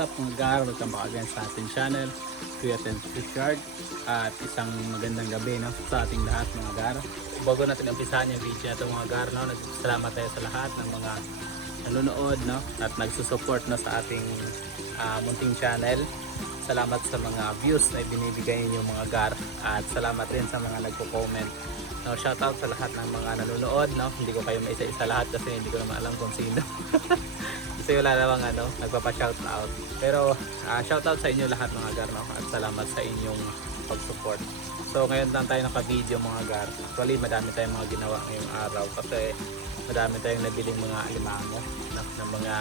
What's up mga gar? Welcome back again sa ating channel, Kuya Ted Richard. At isang magandang gabi, no, sa ating lahat mga gar. Bago natin umpisahan yung video ito mga gar, no, nagsasalamat tayo sa lahat ng mga nanonood, no, at nagsusupport, no, sa ating munting channel. Salamat sa mga views na binibigay niyo mga gar, at salamat rin sa mga nagko-comment. No, shoutout sa lahat ng mga nanonood, no. Hindi ko kayo maisa-isa lahat kasi hindi ko naman alam kung sino. Kasi wala namang nagpapa-shoutout. Pero shoutout sa inyo lahat mga gar, no, at salamat sa inyong pag-support. So ngayon lang tayo naka-video mga gar. Actually madami tayong mga ginawa ngayong araw kasi madami tayong nabiling mga alimango, no, ng mga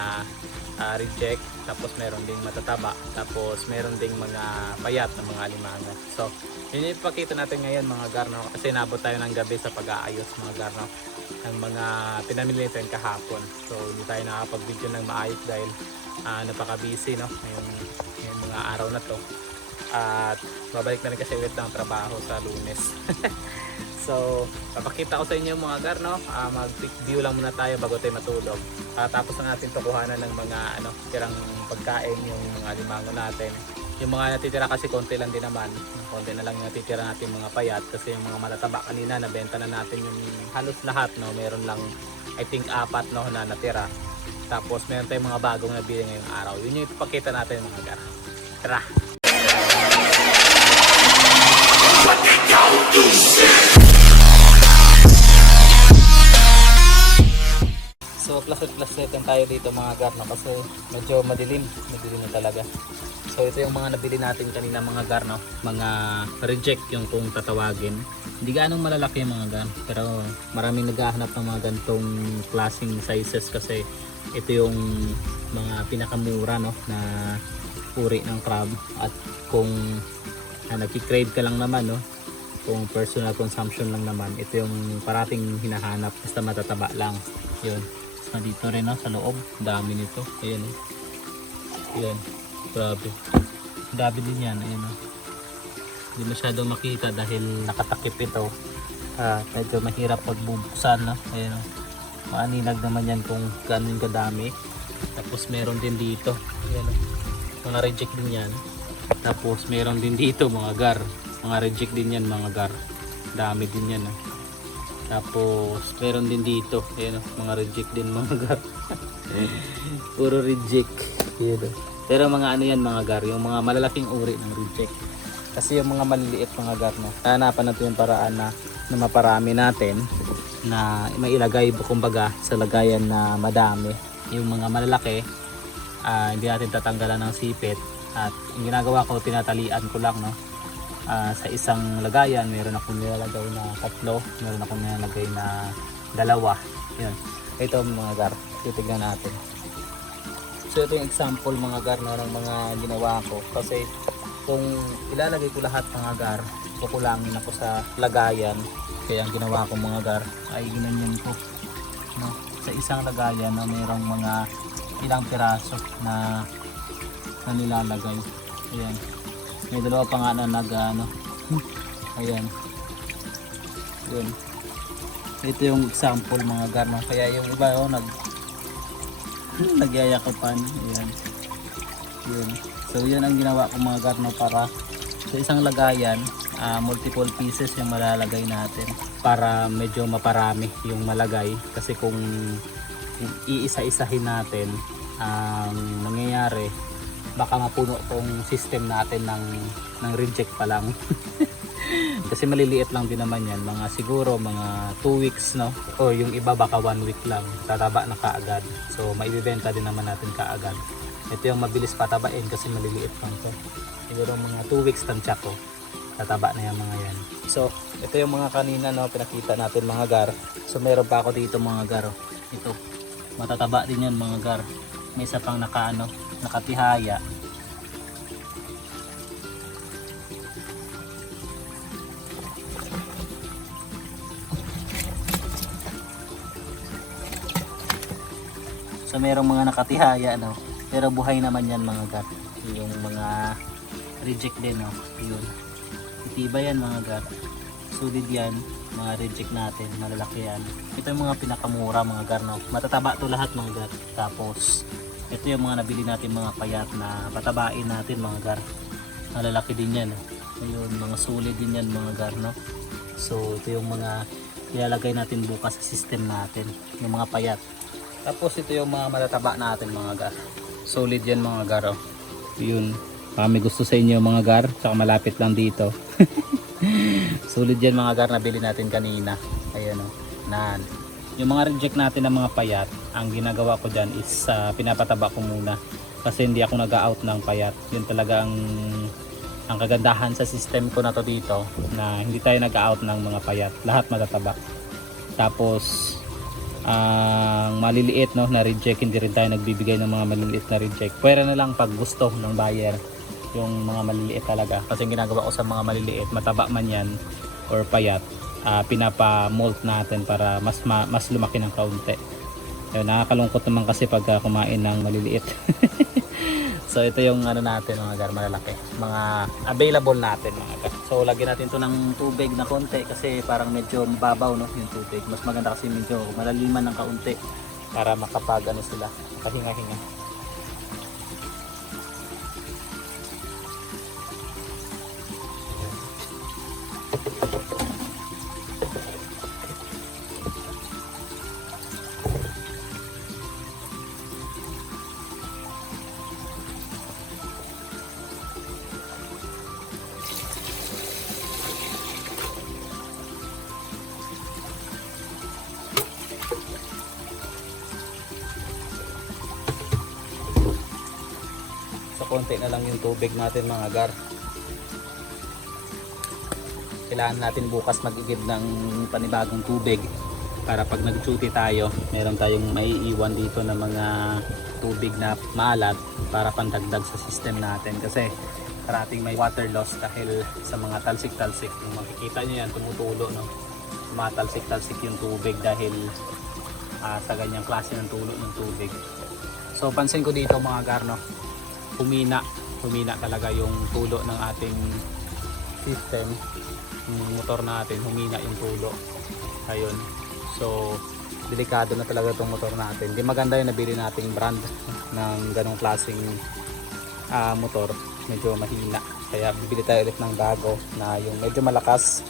reject, tapos meron ding matataba, tapos meron ding mga payat na mga alimango. So yun yung ipakita natin ngayon mga gar, no, kasi nabot tayo ng gabi sa pag-aayos mga gar, no, ng mga pinamili natin kahapon. So hindi tayo nakapag-video ng maayos dahil napaka-busy, no, ngayong mga araw na to. At babalik na rin kasi ulit ng trabaho sa Lunes. So papakita ko sa inyo mga gar, no, mag-quick view lang muna tayo bago tayo matulog. Tapos na natin tukuhanan ng mga tirang pagkain, yung mga limango natin. Yung mga natitira kasi konti lang din naman, konti na lang yung natitira natin mga payat, kasi yung mga matataba kanina nabenta na natin yung halos lahat, no. Meron lang I think 4, no, na natira. Tapos meron tayong mga bagong nabili ngayong araw. Yun yung ipapakita natin mga gar. Tara! So plus natin tayo dito mga gar, no, kasi medyo madilim na talaga. So ito yung mga nabili natin kanina mga gar, no, mga reject yung kung tatawagin. Hindi gaanong malalaki mga gar, pero maraming naghahanap ng mga gantong klaseng sizes kasi ito yung mga pinakamura, no, na uri ng crab. At kung nagki-crave ka lang naman, no, kung personal consumption lang naman, ito yung parating hinahanap, basta matataba lang yun. Na dito rin, no, sa loob dami nito, ayan, ayan, grabe, dami din yan, ayan, hindi masyado makita dahil nakatakip ito. Medyo mahirap pagbubuksan, no, ayan, maaninag naman yan kung gano'n kadami. Tapos meron din dito, ayan, mga reject din yan. Tapos meron din dito mga gar, mga reject din yan mga gar, dami din yan, Tapos meron din dito, ayan, mga reject din mga gar. Puro reject, ayan. Pero mga yan mga gar, yung mga malalaking uri ng reject. Kasi yung mga maliliit mga gar, no, hanapan natin yung paraan na maparami natin, na mailagay kumbaga sa lagayan na madami. Yung mga malalaki, hindi natin tatanggalan ng sipit. At yung ginagawa ko, tinatalian ko lang, no. Sa isang lagayan meron akong nilalagay na 3, meron akong nilalagay na 2. Yun, ito mga gar, titignan natin. So ito yung example mga gar, no, ng mga ginawa ko. Kasi kung ilalagay ko lahat mga gar, kukulangin ako sa lagayan. Kaya ang ginawa ko mga gar ay ginanyan ko, no, sa isang lagayan na mayroong mga ilang piraso na nilalagay. Ayan, may 2 pa nga na ayan, yun, ito yung example mga gar, no. Kaya yung iba nagyayakapan, ayan, yun. So yun ang ginawa ko mga gar, no, para sa isang lagayan multiple pieces yung malalagay natin para medyo maparami yung malagay. Kasi kung iisa-isahin natin, ang nangyayari baka mapuno tong system natin ng reject pa lang. Kasi maliliit lang din naman yan, mga siguro mga 2 weeks, no, o yung iba baka 1 week lang tataba na kaagad. So maibibenta din naman natin kaagad. Ito yung mabilis patabain kasi maliliit lang to, siguro mga 2 weeks tansya ko, tataba na yung mga yan. So ito yung mga kanina, no, pinakita natin mga gar. So meron pa ako dito mga gar, ito matataba din yan mga gar. May isa pang nakatihaya. So merong mga nakatihaya, no, pero buhay naman yan mga gar. Yung mga reject din, no, yun, itibay yan mga gar, solid yan, mga reject natin, malalaki yan. Ito yung mga pinakamura mga gar, no, matataba to lahat mga gar. Tapos Ito yung mga nabili natin mga payat na patabain natin mga gar. Malalaki din yan. Ayun, mga solid din yan mga gar, no? So ito yung mga ilalagay natin bukas sa system natin, yung mga payat. Tapos ito yung mga matataba natin mga gar. Solid yan mga gar, oh. Yun, may gusto sa inyo mga gar, tsaka malapit lang dito. Solid yan mga gar, nabili natin kanina. Ayan, oh. Nan. Yung mga reject natin ng mga payat, ang ginagawa ko dyan is pinapataba ko muna. Kasi hindi ako nag-out ng payat. Yun talaga ang kagandahan sa system ko na to dito, na hindi tayo nag-out ng mga payat. Lahat matataba. Tapos ang maliliit, no, na reject, hindi rin tayo nagbibigay ng mga maliliit na reject. Pwera na lang pag gusto ng buyer yung mga maliliit talaga. Kasi ang ginagawa ko sa mga maliliit, mataba man yan or payat, pinapa-molt natin para mas lumaki ng kaunti. Ayun, nakakalungkot naman kasi pag kumain ng maliliit. So ito yung ano natin mga gar, malalaki, mga available natin mga gar. So lagyan natin to ng tubig na konti kasi parang medyo mababaw, no, yung tubig. Mas maganda kasi medyo malaliman ng kaunti para makapag ano sila, kahinga-hinga. Konti na lang yung tubig natin mga gar. Kailangan natin bukas mag-igib ng panibagong tubig para pag nag-duty tayo, meron tayong maiiwan dito na mga tubig na maalat para pandagdag sa system natin. Kasi parating may water loss dahil sa mga talsik-talsik. Kung makikita nyo yan, tumutulo, no? Matalsik-talsik yung tubig dahil sa ganyang klase ng tulo ng tubig. So pansin ko dito mga gar, no? humina talaga yung tulo ng ating system. Yung motor natin, humina yung tulo. Ayun, so delikado na talaga itong motor natin. Di maganda yung nabili nating brand ng ganong klaseng motor, medyo mahina, kaya bibili tayo ulit ng bago na yung medyo malakas.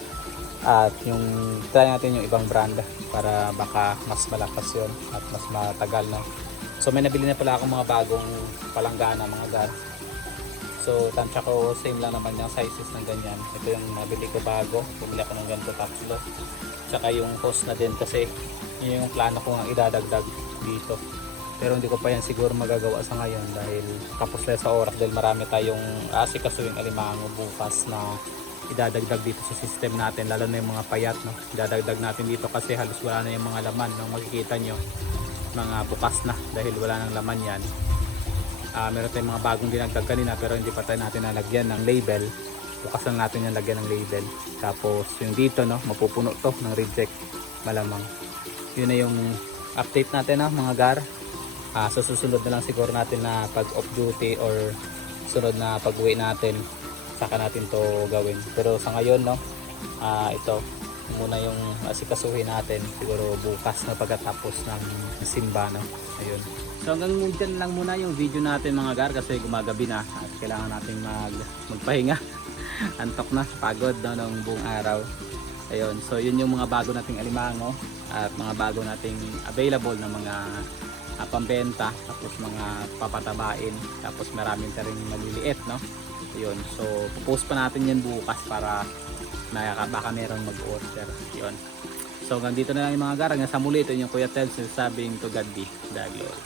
At yung try natin yung ibang brand para baka mas malakas yun at mas matagal, no? So may nabili na pala akong mga bagong palanggana mga gar. So tansya ko same lang naman yung sizes ng ganyan. Ito yung nabili ko bago. Bumili ako ng ganito tatlo. Tsaka yung hose na din kasi yun yung plano ko nga idadagdag dito. Pero hindi ko pa yan siguro magagawa sa ngayon dahil kapos na sa oras, dahil marami tayong asikasuing alimango bukas na idadagdag dito sa system natin, lalo na yung mga payat, no? Idadagdag natin dito kasi halos wala na yung mga laman, no? Makikita nyo mga bukas na dahil wala nang laman yan. Meron tayong mga bagong dinagdag kanina pero hindi pa tayo natin nalagyan ng label. Bukas lang natin yung lagyan ng label. Tapos yung dito, no, mapupuno to ng reject malamang. Yun na yung update natin, no, mga gar. So susunod na lang siguro natin na pag off duty or sunod na pag uwi natin, saka natin to gawin. Pero sa ngayon, no, ito muna yung asikasuhin natin siguro bukas na pagkatapos ng simba, no? Ayun. So hanggang dyan lang muna yung video natin mga gar kasi gumagabi na at kailangan natin magpahinga. Antok na, pagod, no, ng buong araw. Ayun, so yun yung mga bago nating alimango at mga bago nating available na mga pambenta, tapos mga papatabain, tapos maraming ka rin maliliit, no? Ayun, so pupost pa natin yan bukas para baka meron mag-order. Yun. So hanggang dito na lang yung mga gar. Hanggang sa muli, ito yung Kuya Ted sabing to God be the glory.